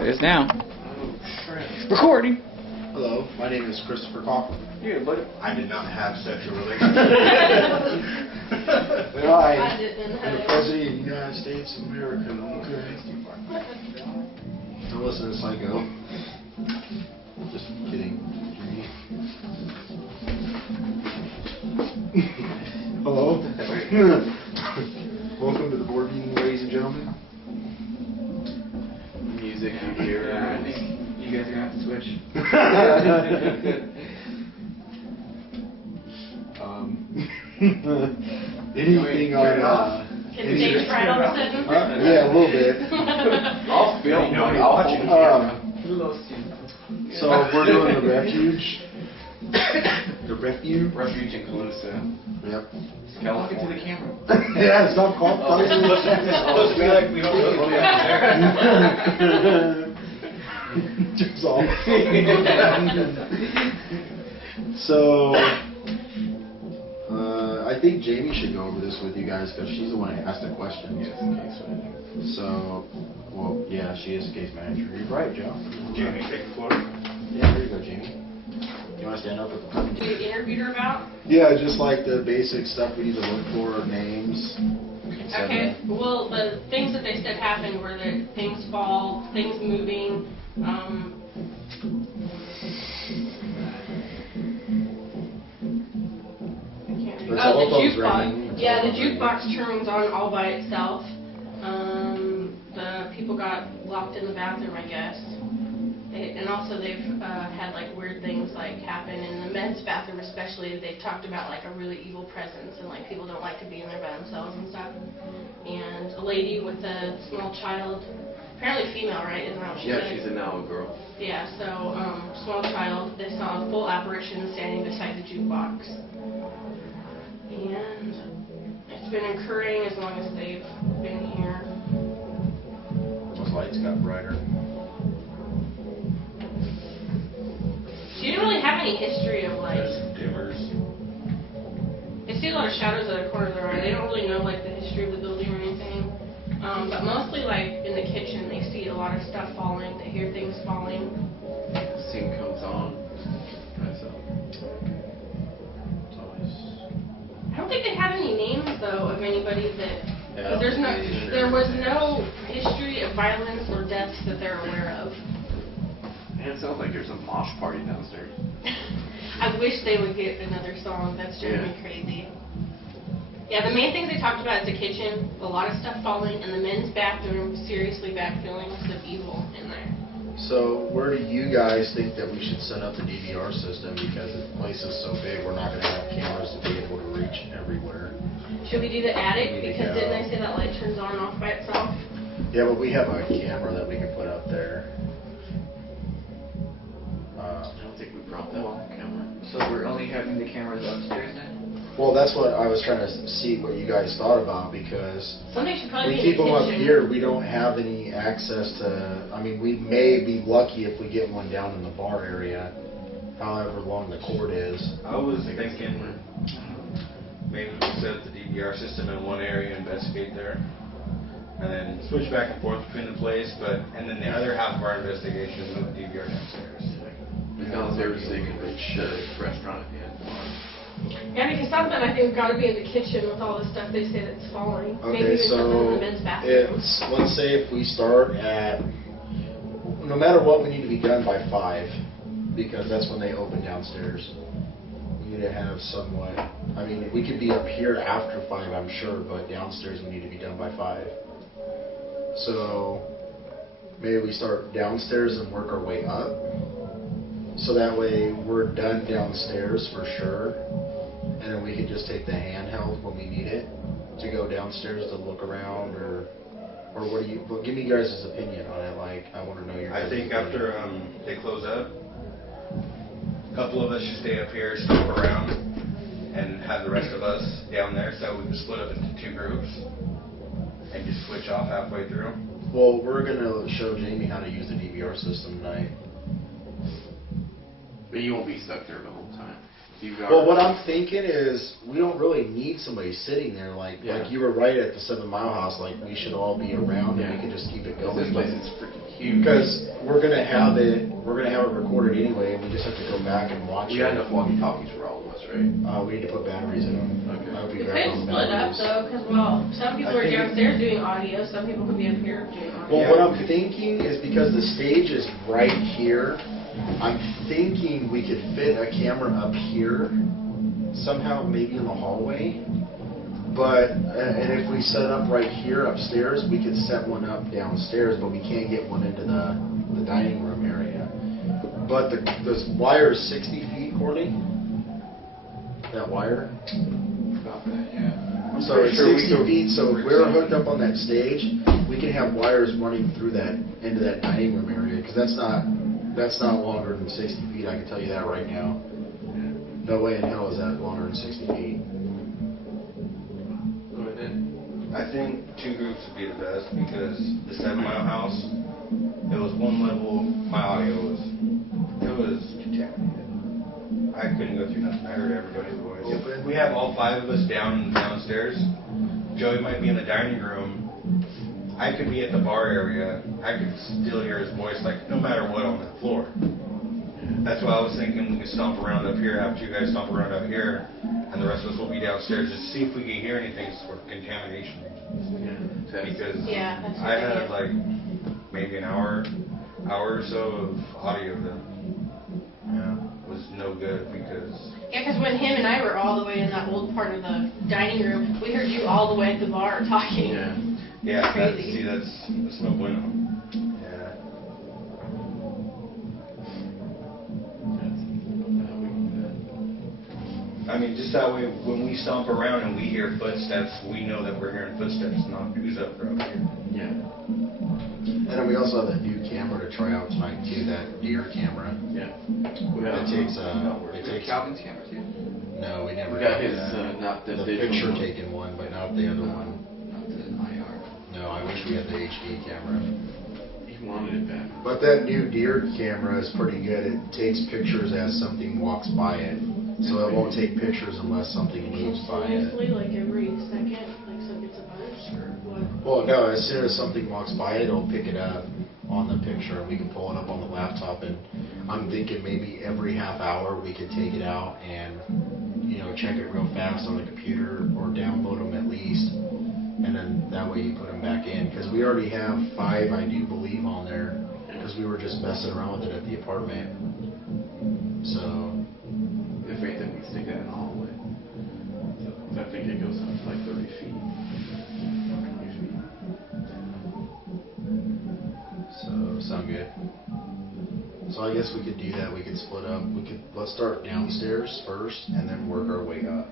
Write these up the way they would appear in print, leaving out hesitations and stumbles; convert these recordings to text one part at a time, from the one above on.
It is now. Oh, shrimp. Recording. Hello, my name is Christopher Coffin. Yeah, buddy. I did not have sexual relations. But I didn't am have the President of the United States of America. Okay. Don't listen to Psycho. Just kidding. Hello. Welcome to the board meeting, ladies and gentlemen. Music you hear. Yeah, I think you guys are gonna have to switch. Anything on Can stage fright all of a sudden? yeah, a little bit. I'll film. I'll watch it. So we're doing the refuge. The refuge. Refuge in Calusa. Yep. Talking to the camera. Yeah, it's not called. Supposed to be like we don't know. Just all. So, I think Jamie should go over this with you guys because she's the one that asked the question. Yes, case manager. So, well, yeah, she is case manager. You're right, Joe. Jamie, take the floor. Yeah, there you go, Jamie. You want to stand up with the You interviewed her about? Yeah, just like the basic stuff we need to look for, names. Okay, well, the things that they said happened were that things fall, things moving, the jukebox. Yeah, the jukebox turns on all by itself. The people got locked in the bathroom, I guess. And also they've had like weird things like happen in the men's bathroom, especially. They've talked about like a really evil presence and like people don't like to be in there by themselves and stuff. And a lady with a small child, apparently female, right? Isn't that what she said? Yeah, she's a now girl. Yeah, so small child. They saw a full apparition standing beside the jukebox. And it's been occurring as long as they've been here. Those lights got brighter. She didn't really have any history of like. Dimmers. They see a lot of shadows at the corner of their eye. They don't really know like the history of the building or anything. But mostly like in the kitchen, they see a lot of stuff falling. They hear things falling. The scene comes on. That's up. It's always. I don't think they have any names though of anybody that. Yeah, There was no history of violence or deaths that they're aware of. Man, it sounds like there's a mosh party downstairs. I wish they would get another song. That's driving me crazy. Yeah, the main things they talked about is the kitchen, a lot of stuff falling, and the men's bathroom, seriously bad feelings of evil in there. So, where do you guys think that we should set up the DVR system? Because the place is so big, we're not going to have cameras to be able to reach everywhere. Should we do the attic? Because didn't they say that light turns on and off by itself? Yeah, but we have a camera that we can put up there. I don't think we brought that on camera. So we're only having the cameras upstairs then? Well, that's what I was trying to see what you guys thought about, because Somebody should probably we be in keep the them up kitchen. here, we don't have any access to, I mean, we may be lucky if we get one down in the bar area, however long the cord is. I was thinking maybe we set up the DVR system in one area, investigate there, and then switch back and forth between the place, and then the other half of our investigation, move the DVR downstairs. Downstairs they could reach the restaurant at the end. Yeah, because something I think got to be in the kitchen with all the stuff they say that's falling. Maybe Okay, even something in so the men's bathroom. it's, let's say if we start at, no matter what, we need to be done by 5, because that's when they open downstairs. We need to have somewhat, I mean, we could be up here after 5, I'm sure, but downstairs we need to be done by 5. So, maybe we start downstairs and work our way up. So that way we're done downstairs for sure, and then we can just take the handheld when we need it to go downstairs to look around, or what do you? Well, give me your guys' opinion on it. Like, I want to know your. I think after they close up, a couple of us should stay up here, stomp around, and have the rest of us down there, so we can split up into 2 groups and just switch off halfway through. Well, we're gonna show Jamie how to use the DVR system tonight. But you won't be stuck there the whole time. Well, what I'm thinking is, we don't really need somebody sitting there, like you were right at the 7 Mile House, like, we should all be around and we can just keep it going. This place is freaking huge. Because we're gonna have it recorded anyway, and we just have to go back and watch We it. got enough walkie-talkies for all of us, right? We need to put batteries in them. Okay. I hope you We grab could those split up batteries. though, because well, some people I are think downstairs doing audio, some people could be up here doing audio. Well, what I'm thinking is, because the stage is right here, I'm thinking we could fit a camera up here, somehow maybe in the hallway. But, and if we set up right here upstairs, we could set one up downstairs, but we can't get one into the dining room area. But the wire is 60 feet, Courtney? That wire? About that, yeah. So it's 60 feet, so if we're hooked up on that stage, we can have wires running through that, into that dining room area, because that's not longer than 60 feet, I can tell you that right now. No way in hell is that longer than 60 feet. Go ahead. I think 2 groups would be the best, because the 7 Mile House, it was one level, my audio was contaminated. I couldn't go through nothing. I heard everybody's voice. If we have all 5 of us downstairs, Joey might be in the dining room. I could be at the bar area. I could still hear his voice, like, no matter what, on the floor. That's why I was thinking we could stomp around up here, have 2 guys stomp around up here, and the rest of us will be downstairs, just to see if we can hear anything for contamination. Yeah. Because Yeah, that's a I good had idea. like maybe an hour or so of audio that was no good, because Yeah, because when him and I were all the way in that old part of the dining room, we heard you all the way at the bar talking. Yeah. Crazy. that's no bueno. Yeah. I mean, just that way, when we stomp around and we hear footsteps, we know that we're hearing footsteps, not who's up here. Yeah. And then we also have that new camera to try out tonight too, that deer camera. Yeah. It takes, it takes, Calvin's camera too? no, we never We got got his, that. not the The digital picture one. taken one, but not the other one. Not the IR. No, I wish we had the HD camera. He wanted it back. But that new deer camera is pretty good. It takes pictures as something walks by it. So it won't take pictures unless something moves by it. Continuously, like every second, like some gets a bunch, or what? Well, no, as soon as something walks by it, it'll pick it up on the picture and we can pull it up on the laptop. And I'm thinking maybe every half hour we could take it out and, check it real fast on the computer, or download them at least. And then that way you put them back in. Because we already have 5, I do believe, on there. Because we were just messing around with it at the apartment. So, If anything, we stick that in the hallway. So I think it goes up to like 30 feet. Usually. so sound good? So I guess we could do that. We could split up. Let's start downstairs first and then work our way up.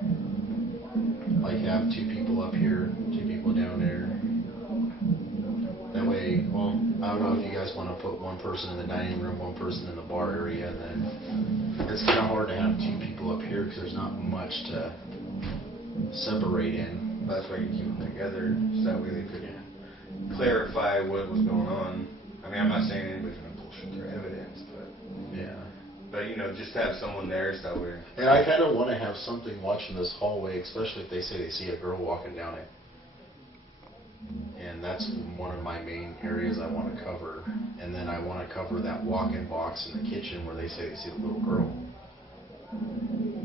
Like have 2 people up here, 2 people down there. That way, well, I don't know if you guys want to put one person in the dining room, one person in the bar area, and then it's kind of hard to have 2 people up here because there's not much to separate in. That's why you keep them together, so that way they could clarify what was going on. I mean, I'm not saying anybody's going to bullshit their evidence, but just to have someone there, so that way. And I kind of want to have something watching this hallway, especially if they say they see a girl walking down it. And that's one of my main areas I want to cover. And then I want to cover that walk-in box in the kitchen where they say they see the little girl.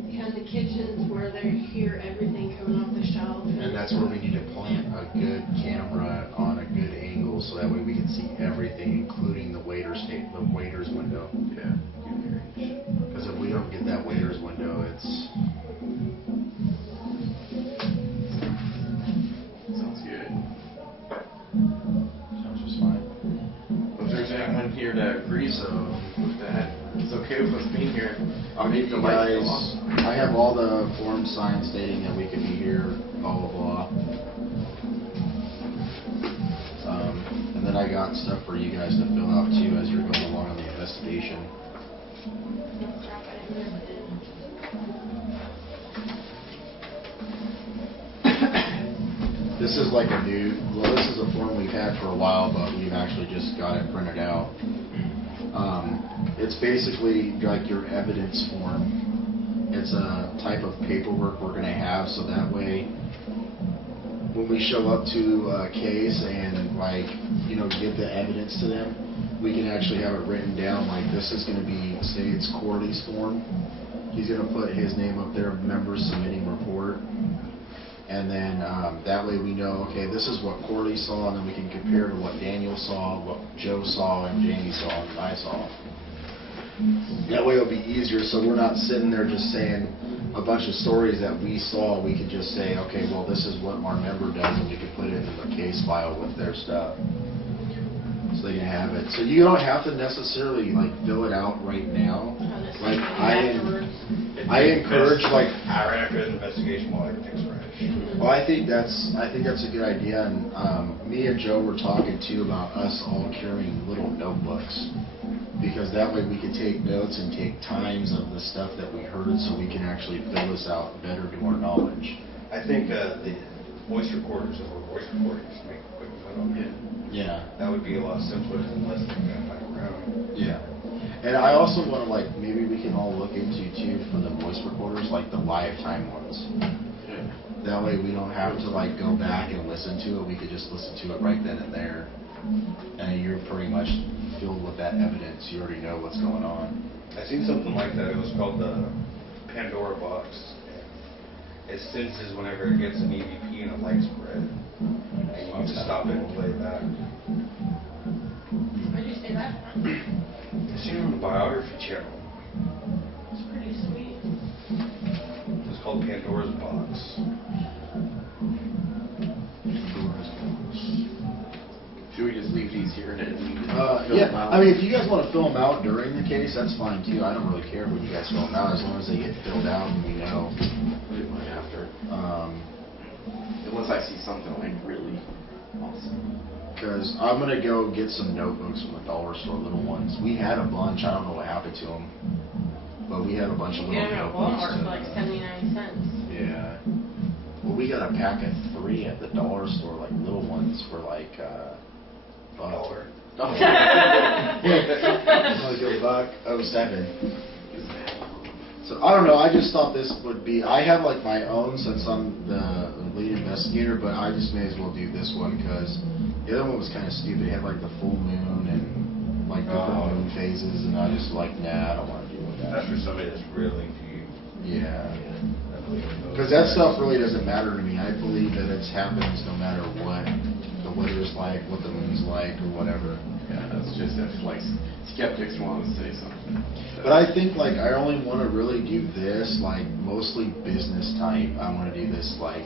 Yeah, the kitchen's where they hear everything coming off the shelf. And that's where we need to plant a good camera on a good angle, so that way we can see everything, including the waiter's window. Yeah. Because if we don't get that waiter's window, it's... Sounds good. Sounds just fine. Well, if there's anyone here that agrees with that, it's okay with us being here. I'll Maybe meet the you lights guys. go off. I have all the forms signed stating that we could be here, blah, blah, blah. And then I got stuff for you guys to fill out too as you're going along on the investigation. Crap, I didn't know it did. This is like this is a form we've had for a while, but we've actually just got it printed out. It's basically like your evidence form. It's a type of paperwork we're going to have, so that way when we show up to a case and like, you know, give the evidence to them, we can actually have it written down like this is going to be, say it's Corley's form. He's going to put his name up there, members submitting report. And then that way we know, okay, this is what Corley saw, and then we can compare to what Daniel saw, what Joe saw, and Jamie saw, and I saw. That way it'll be easier, so we're not sitting there just saying a bunch of stories that we saw. We could just say, okay, well, this is what our member does, and we can put it in the case file with their stuff. So they can have it. So you don't have to necessarily like fill it out right now. Like I encourage like right after the investigation while everything's fresh. Well, I think that's a good idea, and me and Joe were talking too about us all carrying little notebooks, because that way we can take notes and take times of the stuff that we heard, so we can actually fill this out better to our knowledge. I think the voice recorders or voice recordings make a quick note on it. Yeah. That would be a lot simpler than listening to that around. Yeah. And I also want to like maybe we can all look into too for the voice recorders, like the lifetime ones. That way we don't have to like go back and listen to it. We could just listen to it right then and there. And you're pretty much filled with that evidence. You already know what's going on. I seen something like that. It was called the Pandora box. It senses whenever it gets an EVP and a light spread. And you just stop it and play that. Where'd you say that from? I seen it on the biography channel. It's pretty sweet. It's called Pandora's Box. Should we just leave these here and Yeah, I mean, if you guys want to fill them out during the case, that's fine too. I don't really care when you guys fill them out, as long as they get filled out and we know. Put it right after. Unless I see something like really awesome. Because I'm going to go get some notebooks from the dollar store, little ones. We had a bunch. I don't know what happened to them. But we had a bunch of little Yeah, at notebooks. Walmart for like 79 cents. Yeah. Well, we got a pack of 3 at the dollar store, like little ones for like $1. Like $1.07. So I don't know. I just thought this would be. I have like my own since I'm the lead investigator, but I just may as well do this one because the other one was kind of stupid. It had like the full moon and like different moon phases, and I just like, nah, I don't want to deal with that. That's for somebody that's really deep. Yeah. Because that stuff really doesn't matter to me. I believe that it happens no matter what the weather's like, what the moon's like, or whatever. Yeah, that's just if like skeptics want to say something. But I think like I only want to really do this like mostly business type. I want to do this like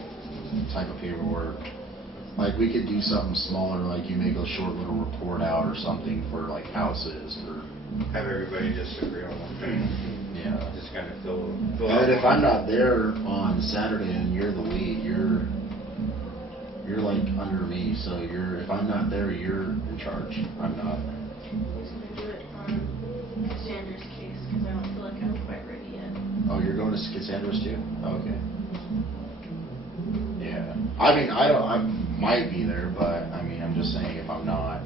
type of paperwork. Like we could do something smaller, like you make a short little report out or something for like houses or. Have everybody just agree on one thing. Yeah. Just kind of fill And out. if I'm not there on Saturday and you're the lead, you're like under me. So if I'm not there, you're in charge. I'm not. I'm just going to do it on Cassandra's case because I don't feel like I'm quite ready yet. Oh, you're going to Cassandra's too? Okay. Yeah. I mean, I might be there, but I mean, I'm just saying if I'm not.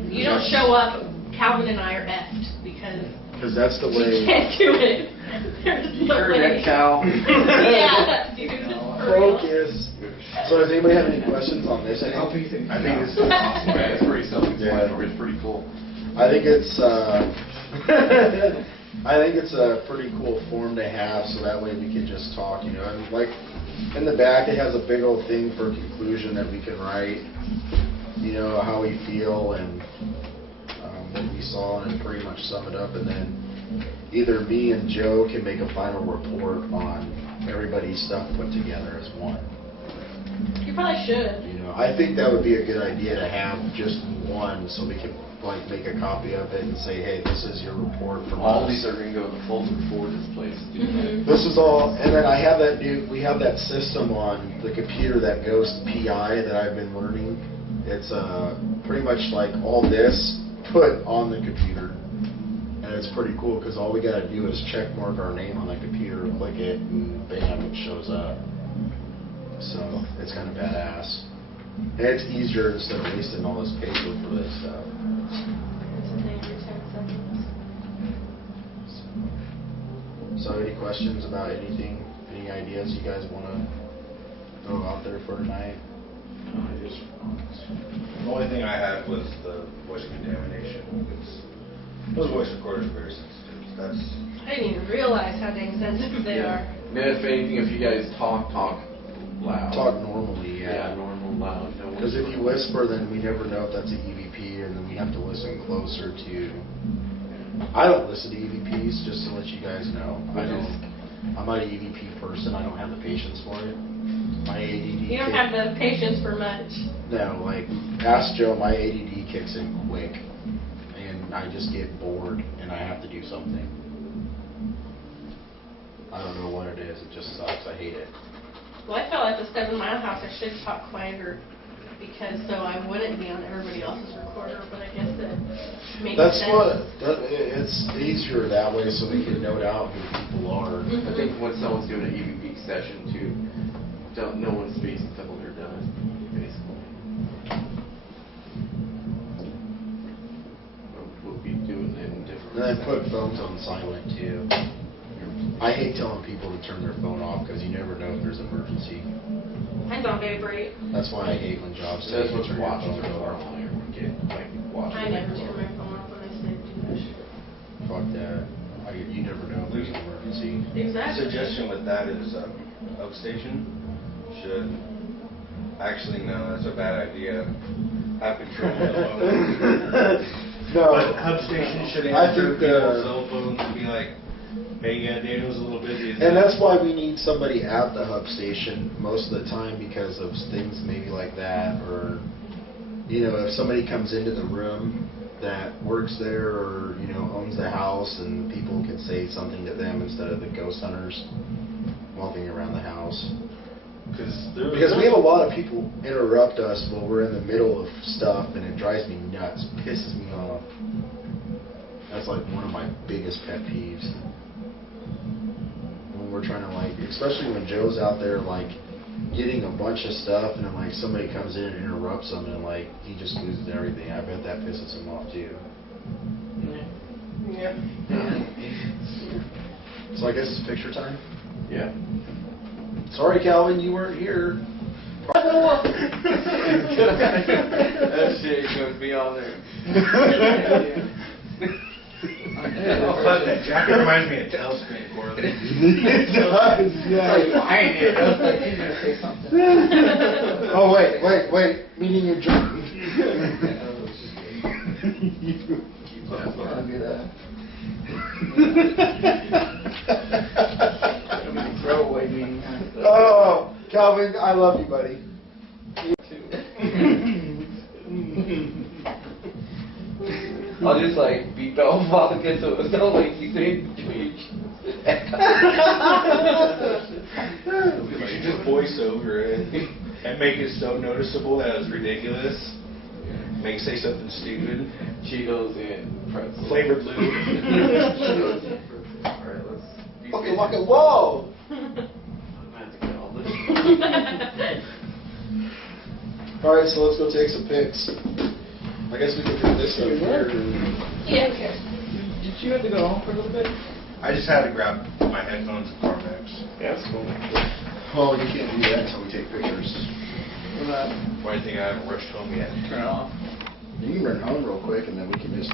If you don't show up, Calvin and I are effed because that's the we way. can't do it. There's You no heard way. that, Cal? Yeah, dude. For real. Focus. So does anybody have any questions on this? I think this is awesome. Yeah, it's pretty self-explanatory. Yeah. It's pretty cool. I think it's I think it's a pretty cool form to have, so that way we can just talk, you know. And like in the back, it has a big old thing for conclusion that we can write, you know, how we feel and what we saw, and pretty much sum it up. And then either me and Joe can make a final report on everybody's stuff put together as one. You probably should. You know, I think that would be a good idea to have just one, so we can like make a copy of it and say, hey, this is your report from All us. these are going to go in the folder for this place. This is all, and then I have we have that system on the computer that goes to PI that I've been learning. It's pretty much like all this put on the computer, and it's pretty cool because all we got to do is check mark our name on the computer, click it, and bam, it shows up. So it's kind of badass. And it's easier instead of wasting all this paper for this stuff. It's a thing every 10 seconds. So any questions about anything, any ideas you guys want to throw out there for tonight? The only thing I had was the voice contamination. Those voice recorders are very sensitive. That's I didn't even realize how dang sensitive they are. And if anything, if you guys talk loud. Talk normally, Yeah, normal, loud. No Because if you whisper. whisper, then we never know if that's an EVP, and then we have to listen closer to... I don't listen to EVPs, just to let you guys know. I'm not an EVP person. I don't have the patience for it. My ADD... You don't have the patience for much. No, like, ask Joe, my ADD kicks in quick, and I just get bored, and I have to do something. I don't know what it is. It just sucks. I hate it. Well, I felt at the 7 Mile House I should talk quieter because so I wouldn't be on everybody else's recorder, but I guess that makes That's sense. it's easier that way, so we can note out who people are. I think when someone's doing an EVP session too, no one speaks until they're done, basically. We'll be doing it in different. And then put phones on silent too. I hate telling people to turn their phone off because you never know if there's an emergency. Mine's on vibrate. That's why I hate when jobs say That's you what's turn your watching phone or off. get watching. I never turn my phone off when I say do that shit. Fuck that. You never know if there's an emergency. Exactly. suggestion with that is outstation should actually no, that's a bad idea. Have control of the phone. But hub station should I answer think people's cell phones and be like, hey, yeah, Daniel's a little busy. And that's why we need somebody at the hub station most of the time because of things maybe like that, or, you know, if somebody comes into the room that works there or, you know, owns the house and people can say something to them instead of the ghost hunters walking around the house. Because we have a lot of people interrupt us while we're in the middle of stuff and it drives me nuts, pisses me off. That's like one of my biggest pet peeves. When we're trying to especially when Joe's out there getting a bunch of stuff and then somebody comes in and interrupts him and he just loses everything. I bet that pisses him off too. Yeah. So I guess it's picture time? Yeah. Sorry, Calvin, you weren't here. That shit is going to be on there. That jacket reminds me of Tailspin, Corley. It does, yeah. Behind it. I was like, he's gonna say something. Oh, wait. Meaning you're drunk. Throwaway meaning. Oh, Calvin, I love you, buddy. I'll just beat off while it gets so it's not like you say in between. You should just voice over it and make it so noticeable that it's ridiculous. Say something stupid. Cheetos and pretzels. Flavored lube. Alright, let's... Fucking, whoa! I'm gonna have to get all this. Alright, so let's go take some pics. I guess we can do this up here. Yeah, okay. Did you have to go home for a little bit? I just had to grab my headphones and Carmex. Yeah, that's cool. Oh, you can't do that until we take pictures. Why Why do you think I haven't rushed home yet? turn it off? You can run home real quick and then we can just